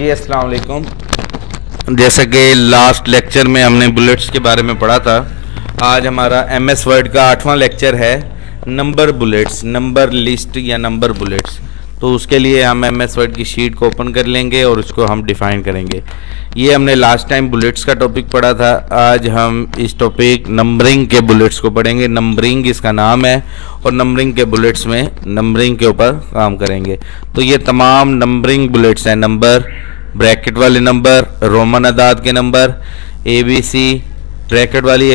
जी अस्सलाम वालेकुम। जैसा कि लास्ट लेक्चर में हमने बुलेट्स के बारे में पढ़ा था, आज हमारा एमएस वर्ड का 8वां लेक्चर है नंबर बुलेट्स, नंबर लिस्ट या नंबर बुलेट्स। तो उसके लिए हम एमएस वर्ड की शीट को ओपन कर लेंगे और उसको हम डिफ़ाइन करेंगे। ये हमने लास्ट टाइम बुलेट्स का टॉपिक पढ़ा था, आज हम इस टॉपिक नंबरिंग के बुलेट्स को पढ़ेंगे। नंबरिंग इसका नाम है और नंबरिंग के बुलेट्स में नंबरिंग के ऊपर काम करेंगे। तो ये तमाम नंबरिंग बुलेट्स हैं, नंबर, ब्रैकेट वाले नंबर, रोमन अदाद के नंबर, ABC, ब्रैकेट वाली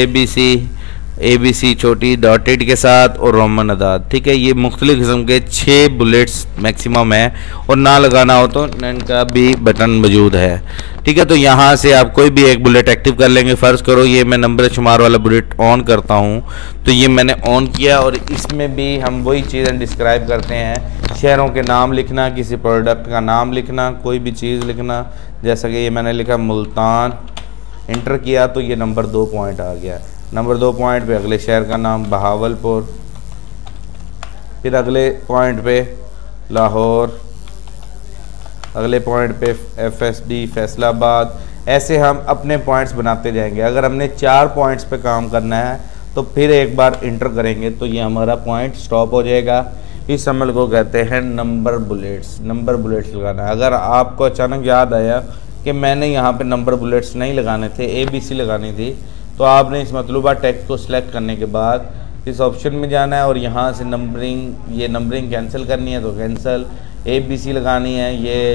ABC छोटी डॉटेड के साथ और रोमन अदाद। ठीक है, ये मुख्तलिफ किस्म के 6 बुलेट्स मैक्सिमम है और ना लगाना हो तो नन का भी बटन मौजूद है। ठीक है, तो यहाँ से आप कोई भी एक बुलेट एक्टिव कर लेंगे। फ़र्ज़ करो ये मैं नंबर शुमार वाला बुलेट ऑन करता हूँ, तो ये मैंने ऑन किया और इसमें भी हम वही चीज़ें डिस्क्राइब करते हैं, शहरों के नाम लिखना, किसी प्रोडक्ट का नाम लिखना, कोई भी चीज़ लिखना। जैसा कि ये मैंने लिखा मुल्तान, इंटर किया तो ये नंबर 2 पॉइंट आ गया। नंबर 2 पॉइंट पे अगले शहर का नाम बहावलपुर, फिर अगले पॉइंट पे लाहौर, अगले पॉइंट पे FSD फैसलाबाद। ऐसे हम अपने पॉइंट्स बनाते जाएंगे। अगर हमने 4 पॉइंट्स पे काम करना है तो फिर एक बार इंटर करेंगे तो ये हमारा पॉइंट स्टॉप हो जाएगा। इस अमल को कहते हैं नंबर बुलेट्स। नंबर बुलेट्स लगाना है। अगर आपको अचानक याद आया कि मैंने यहाँ पे नंबर बुलेट्स नहीं लगाने थे, ABC लगानी थी, तो आपने इस मतलूबा टेक्स्ट को सिलेक्ट करने के बाद इस ऑप्शन में जाना है और यहाँ से नंबरिंग, ये नंबरिंग कैंसिल करनी है तो कैंसिल, ABC लगानी है,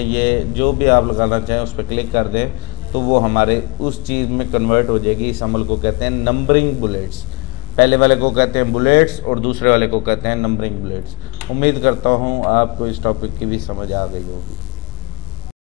ये जो भी आप लगाना चाहें उस पर क्लिक कर दें तो वो हमारे उस चीज़ में कन्वर्ट हो जाएगी। इस अमल को कहते हैं नंबरिंग बुलेट्स। पहले वाले को कहते हैं बुलेट्स और दूसरे वाले को कहते हैं नंबरिंग बुलेट्स। उम्मीद करता हूँ आपको इस टॉपिक की भी समझ आ गई होगी।